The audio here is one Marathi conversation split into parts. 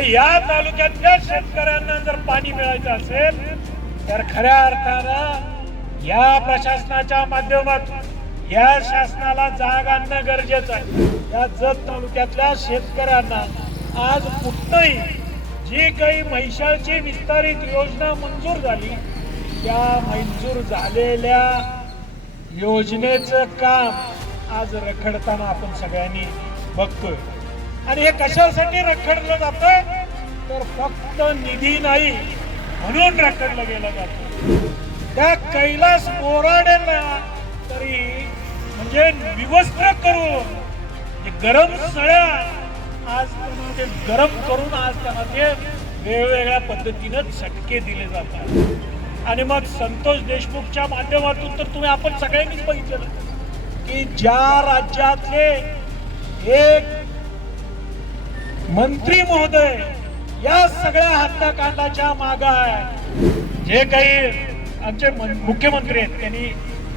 या तालुक्यातल्या शेतकऱ्यांना जर पाणी मिळायचं असेल तर खऱ्या अर्थानं या प्रशासनाच्या माध्यमातून या शासनाला जाग आणणं गरजेचं आहे. या जत तालुक्यातल्या शेतकऱ्यांना आज कुठंही जी काही म्हैशाळची विस्तारित योजना मंजूर झाली त्या मंजूर झालेल्या योजनेचं काम आज रखडताना आपण सगळ्यांनी बघतोय. आणि हे कशासाठी रखडलं जातं तर फक्त निधी नाही म्हणून रखडलं गेलं जातं त्या कैलास बोराडेला तरी म्हणजे विवस्त्र करून गरम सळ्या आज त्यांना ते गरम करून आज त्यांना ते वेगवेगळ्या पद्धतीनं झटके दिले जातात. आणि मग संतोष देशमुखच्या माध्यमातून तर तुम्ही आपण सगळ्यांनीच बघितलं की ज्या राज्यातले एक मंत्री महोदय या सगळ्या हत्याकांडाच्या माग आहे जे काही आमचे मुख्यमंत्री आहेत त्यांनी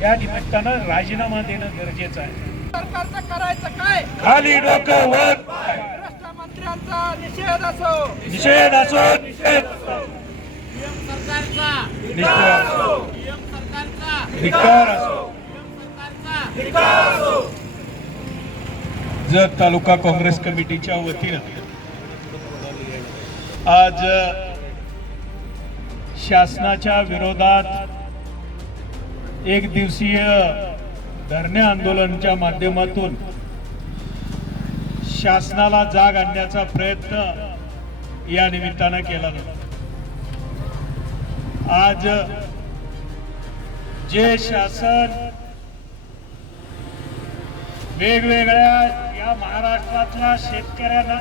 या निमित्तानं राजीनामा देणं गरजेचं आहे. सरकारचं करायचं काय? खाली डोकं वर. निषेध असो. निषेध असो निषेध असो. सरकारचा. धिक्कार जत तालुका काँग्रेस कमिटीच्या वतीनं आज शासनाच्या विरोधात एक दिवसीय धरणे आंदोलनच्या माध्यमातून शासनाला जाग आणण्याचा प्रयत्न या निमित्तानं केला जातो. आज जे शासन वेगवेगळ्या या महाराष्ट्रातल्या शेतकऱ्यांना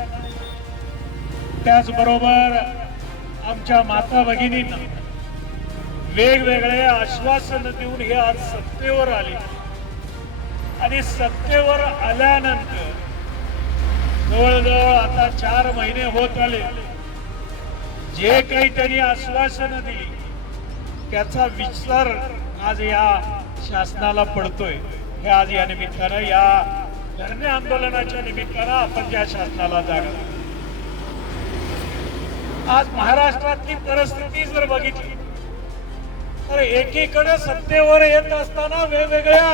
त्याचबरोबर आमच्या माता भगिनींना वेगवेगळे आश्वासन देऊन हे आज सत्तेवर आले. आणि सत्तेवर आल्यानंतर जवळजवळ आता चार महिने होत आले. जे काही त्यांनी आश्वासन दिली त्याचा विचार आज या शासनाला पडतोय. हे आज या निमित्तानं या धरणे आंदोलनाच्या निमित्तानं आपण त्या शासनाला जागा आज महाराष्ट्रातली परिस्थिती जर बघितली तर एकीकडे सत्तेवर येत असताना वेगवेगळ्या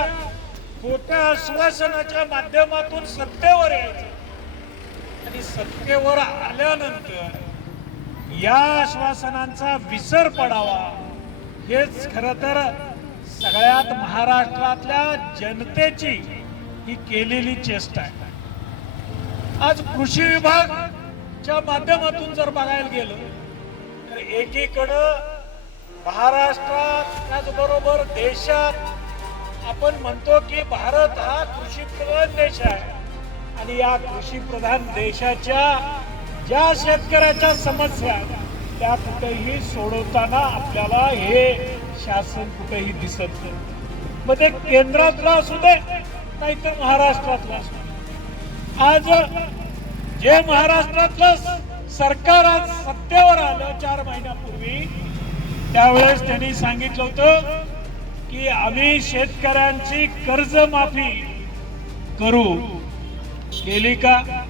खोट्या आश्वासनाच्या माध्यमातून सत्तेवर यायचं. आणि सत्तेवर आल्यानंतर या आश्वासनांचा विसर पडावा हेच खर तर सगळ्यात महाराष्ट्रातल्या जनतेची ही केलेली चेष्टा आहे. आज कृषी विभाग च्या माध्यमातून जर बघायला गेलं तर एकीकडं महाराष्ट्रात त्याचबरोबर देशात आपण म्हणतो की भारत हा कृषी प्रधान देश आहे. आणि या कृषी प्रधान देशाच्या ज्या शेतकऱ्याच्या समस्या त्या कुठेही सोडवताना आपल्याला हे शासन कुठेही दिसत नाही. मग ते केंद्रातला असू दे नाहीतर महाराष्ट्रातला असू दे. आज जे महाराष्ट्रातलं सरकार आज सत्तेवर आलं चार महिन्यापूर्वी त्यावेळेस त्यांनी सांगितलं होतं की आम्ही शेतकऱ्यांची कर्जमाफी करू. केली का?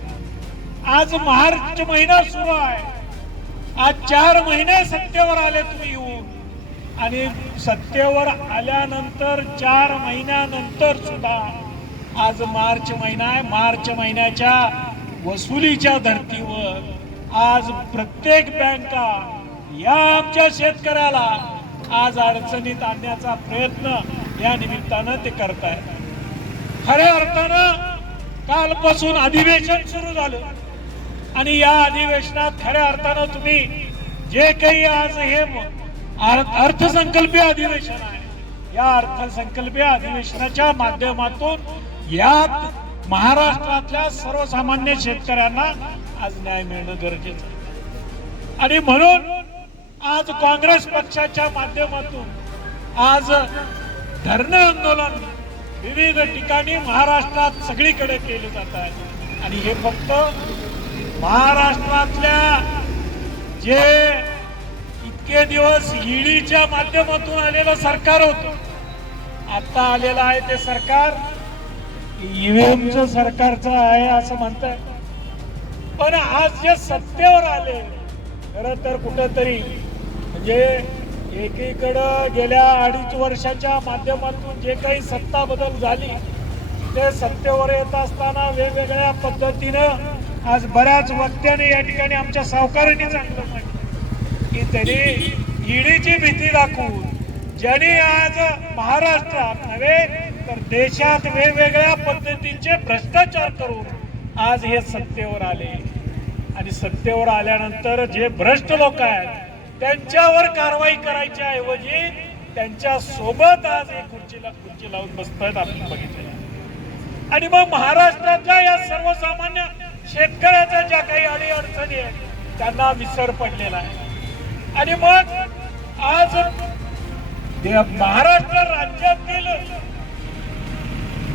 आज मार्च महिना सुरू आहे. आज चार महिने सत्तेवर आले तुम्ही येऊन. आणि सत्तेवर आल्यानंतर चार महिन्यानंतर सुद्धा आज मार्च महिना आहे. मार्च महिन्याच्या वसुलीच्या धर्तीवर आज प्रत्येक बँका या आमच्या शेतकऱ्याला आज अडचणीत आणण्याचा प्रयत्न या निमित्तानं ते करतायत खऱ्या अर्थानं कालपासून अधिवेशन सुरू झालं. आणि या अधिवेशनात खऱ्या अर्थानं तुम्ही जे काही आज हे अर्थसंकल्पीय अधिवेशन आहे या अर्थसंकल्पीय अधिवेशनाच्या माध्यमातून यात महाराष्ट्रातल्या सर्वसामान्य शेतकऱ्यांना आज न्याय मिळणं गरजेचं आहे. आणि म्हणून आज काँग्रेस पक्षाच्या माध्यमातून आज धरणं आंदोलन विविध ठिकाणी महाराष्ट्रात सगळीकडे केले जात आहे. आणि हे फक्त महाराष्ट्रातल्या जे इतके दिवस ईडीच्या माध्यमातून आलेलं सरकार होत आता आलेलं आहे ते सरकार ईव्हीएमचं सरकारचं आहे असं म्हणताय. पण आज जे सत्तेवर आले खर तर कुठंतरी म्हणजे एकीकडं गेल्या अडीच वर्षाच्या माध्यमातून जे काही सत्ता बदल झाली ते सत्तेवर येत असताना वेगवेगळ्या पद्धतीनं आज बऱ्याच वक्त्याने या ठिकाणी आमच्या सावकारांनी सांगितलं म्हटलं की त्यांनी ईडीची भीती दाखवून ज्यांनी आज महाराष्ट्रात नव्हे देशात वेगवेगळ्या पद्धतीचे भ्रष्टाचार करून आज हे सत्तेवर आले. आणि सत्तेवर आल्यानंतर जे भ्रष्ट लोक आहेत त्यांच्यावर कारवाई करायच्या ऐवजी त्यांच्यासोबत आज हे खुर्चीला खुर्ची लावून बसतात आपण बघितलं. आणि मग महाराष्ट्रातल्या या सर्वसामान्य शेतकऱ्याच्या ज्या काही अडी अडचणी आहेत त्यांना विसर पडलेला आहे. आणि मग आज महाराष्ट्र राज्यातील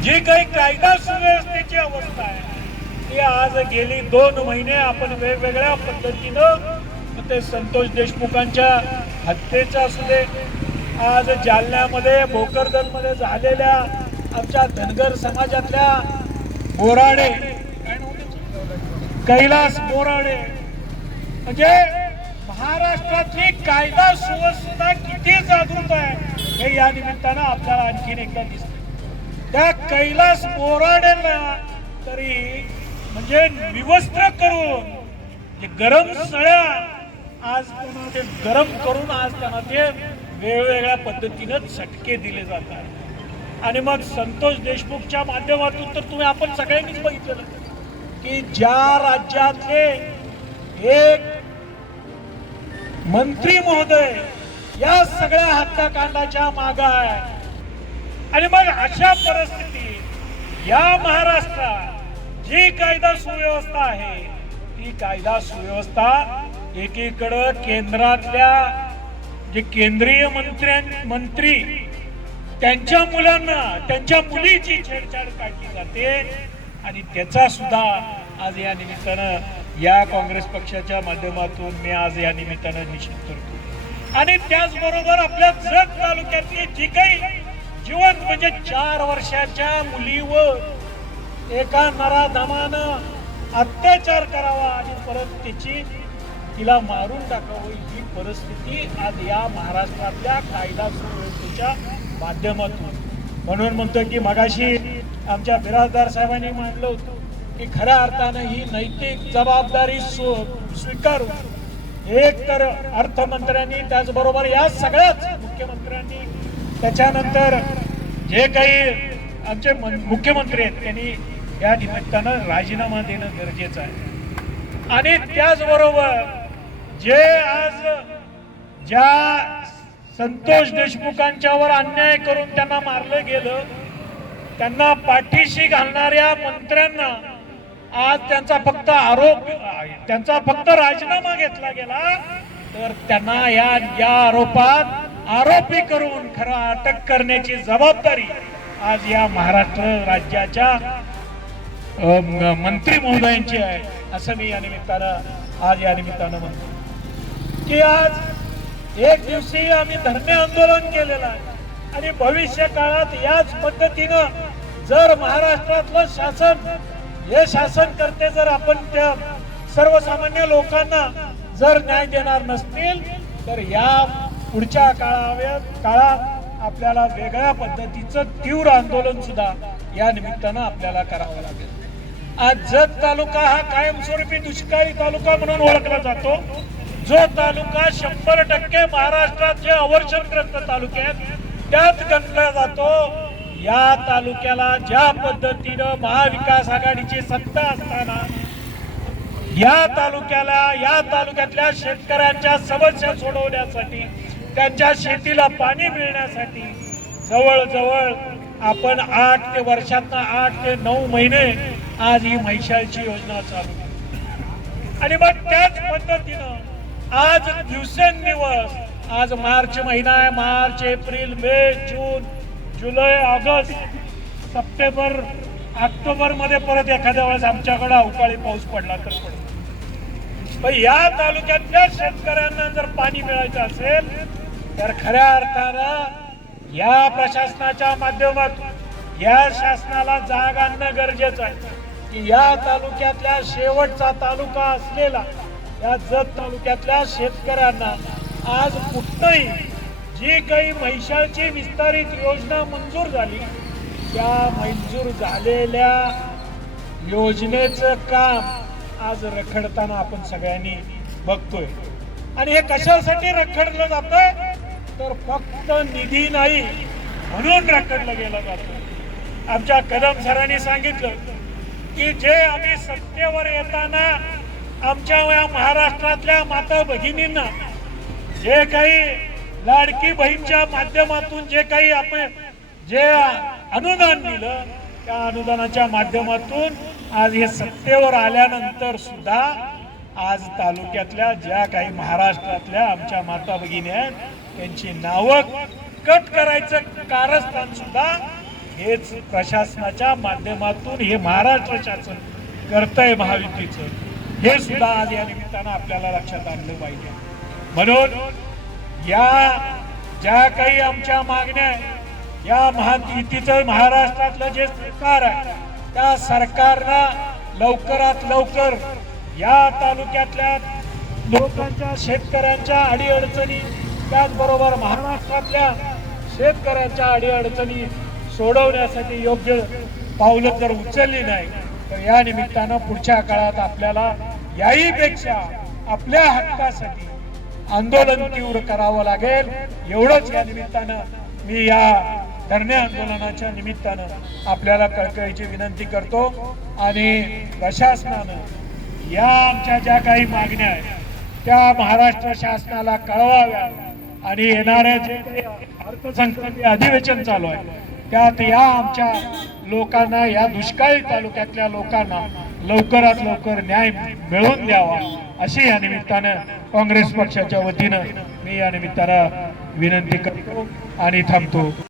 जी काही कायदा सुव्यवस्थेची अवस्था आहे ती आज गेली दोन महिने आपण वेगवेगळ्या पद्धतीनं ते संतोष देशमुखांच्या हत्येचा असू दे आज जालन्यामध्ये भोकरदनमध्ये झालेल्या आमच्या धनगर समाजातल्या बोराडे कैलास बोराडे म्हणजे महाराष्ट्रातली कायदा सुव्यवस्था किती जागृत आहे हे या निमित्तानं आपल्याला आणखीन एकदा दिसत त्या कैलास बोराडेंना तरी म्हणजे विवस्त्र करून जे गरम सळ्या आज त्यांना ते गरम करून आज त्यांना ते वेगवेगळ्या पद्धतीनं झटके दिले जातात. आणि मग संतोष देशमुखच्या माध्यमातून तर तुम्ही आपण सगळ्यांनीच बघितलेलं. की ज्या राज्यातले एक मंत्री महोदय या सगळ्या हत्याकांडाच्या मागा आहे आणि मग अशा परिस्थितीत या महाराष्ट्रात जी कायदा सुव्यवस्था आहे ती कायदा सुव्यवस्था एकीकडं केंद्रातल्या जे केंद्रीय मंत्र्यां मंत्री त्यांच्या मुलांना त्यांच्या मुलीची छेडछाड काढली जाते आणि त्याचा सुद्धा आज या निमित्तानं या काँग्रेस पक्षाच्या माध्यमातून मी आज या निमित्तानं निषेध करतो. आणि त्याचबरोबर आपल्या जत तालुक्यातली जी काही जीवन म्हणजे चार वर्षाच्या मुलीवर एका नराधमानं अत्याचार करावा आणि परत तिची तिला मारून टाकावं ही परिस्थिती आज या महाराष्ट्रातल्या कायदा सुव्यवस्थेच्या माध्यमातून. म्हणून म्हणतो की मगाशी आमच्या बिराजदार साहेबांनी मांडलं होतं की खऱ्या अर्थानं ही नैतिक जबाबदारी स्व- स्वीकारून एक तर अर्थमंत्र्यांनी त्याचबरोबर या सगळ्याच मुख्यमंत्र्यांनी त्याच्यानंतर जे काही आमचे मुख्यमंत्री आहेत त्यांनी या निमित्तानं राजीनामा देणं गरजेचं आहे. आणि त्याचबरोबर जे आज ज्या संतोष देशमुखांच्यावर अन्याय करून त्यांना मारलं गेलं त्यांना पाठीशी घालणाऱ्या मंत्र्यांना आज त्यांचा फक्त आरोप त्यांचा फक्त राजीनामा घेतला गेला तर त्यांना या या आरोपात आरोपी करून खरं अटक करण्याची जबाबदारी आज या महाराष्ट्र राज्याच्या म- मंत्री महोदयांची आहे असं मी या निमित्तानं आज या निमित्तानं म्हणतो. की आज एक दिवशी आम्ही धरणे आंदोलन केलेलं आहे. आणि भविष्य काळात याच पद्धतीनं जर महाराष्ट्रातलं शासन हे शासन करते जर आपण त्या सर्वसामान्य लोकांना जर न्याय देणार नसतील तर या पुढच्या काळाव्या काळात आपल्याला वेगळ्या पद्धतीचं तीव्र आंदोलन सुद्धा या निमित्तानं आपल्याला करावं लागेल. आज जत तालुका हा कायमस्वरूपी दुष्काळी तालुका म्हणून ओळखला जातो. जो तालुका शंभर टक्के महाराष्ट्रात जे अवर्षणग्रस्त तालुके आहेत त्यात गणला जातो. या तालुक्याला ज्या पद्धतीनं महाविकास आघाडीची सत्ता असताना या तालुक्याला या तालुक्यातल्या शेतकऱ्यांच्या समस्या सोडवण्यासाठी त्यांच्या शेतीला पाणी मिळण्यासाठी जवळजवळ आपण आठ ते वर्षातनं आठ ते नऊ महिने आज ही म्हैशाळची योजना चालू आणि मग त्याच पद्धतीनं आज दिवसेंदिवस आज मार्च महिना आहे मार्च एप्रिल मे जून जुलै ऑगस्ट सप्टेंबर ऑक्टोबरमध्ये परत एखाद्या वेळेस आमच्याकडे अवकाळी पाऊस पडला तर पडतो. या तालुक्यातल्या शेतकऱ्यांना जर पाणी मिळायचं असेल तर खऱ्या अर्थानं या प्रशासनाच्या माध्यमातून या शासनाला जाग आणणं गरजेचं आहे. की या तालुक्यातल्या शेवटचा तालुका असलेला या जत तालुक्यातल्या शेतकऱ्यांना आज कुठंही जी काही महिषाची विस्तारित योजना मंजूर झाली त्या मंजूर झालेल्या योजनेचं काम आज रखडताना आपण सगळ्यांनी बघतोय. आणि हे कशासाठी रखडलं जातंय? तर फक्त निधी नाही म्हणून रखडलं गेलं जातं. आमच्या कदम सरांनी सांगितलं की जे आम्ही सत्तेवर येताना आमच्या या महाराष्ट्रातल्या माता भगिनींना जे काही लाडकी बहीणच्या माध्यमातून जे काही आपण जे अनुदान दिलं त्या अनुदानाच्या माध्यमातून आज हे सत्तेवर आल्यानंतर सुद्धा आज तालुक्यातल्या ज्या काही महाराष्ट्रातल्या आमच्या माता भगिनी आहेत त्यांची नावं कट करायचं कारस्थान सुद्धा हेच प्रशासनाच्या माध्यमातून हे महाराष्ट्र शासन करतंय महायुतीचं. हे सुद्धा आज या निमित्तानं आपल्याला लक्षात आणलं पाहिजे. म्हणून या ज्या काही आमच्या मागण्या या या महायुतीचं महाराष्ट्रातलं जे सरकार आहे त्या सरकारनं लवकरात लवकर या तालुक्यातल्या लोकांच्या शेतकऱ्यांच्या अडीअडचणी त्याचबरोबर महाराष्ट्रातल्या शेतकऱ्यांच्या अडीअडचणी सोडवण्यासाठी योग्य पावलं जर उचलली नाही तर या निमित्तानं पुढच्या काळात आपल्याला याहीपेक्षा आपल्या हक्कासाठी आंदोलन तीव्र करावं लागेल. एवढंच या निमित्तानं मी या धरणे आंदोलनाच्या निमित्तानं आपल्याला कळकळीची विनंती करतो आणि प्रशासनानं या आमच्या ज्या काही मागण्या आहेत त्या महाराष्ट्र शासनाला कळवाव्या आणि येणाऱ्या जे अर्थसंकल्पीय अधिवेशन चालू आहे त्यात या आमच्या लोकांना या दुष्काळी तालुक्यातल्या लोकांना लवकरात लवकर न्याय मिळवून द्यावा अशी या निमित्तानं काँग्रेस पक्षाच्या वतीनं मी या निमित्तानं विनंती करतो आणि थांबतो.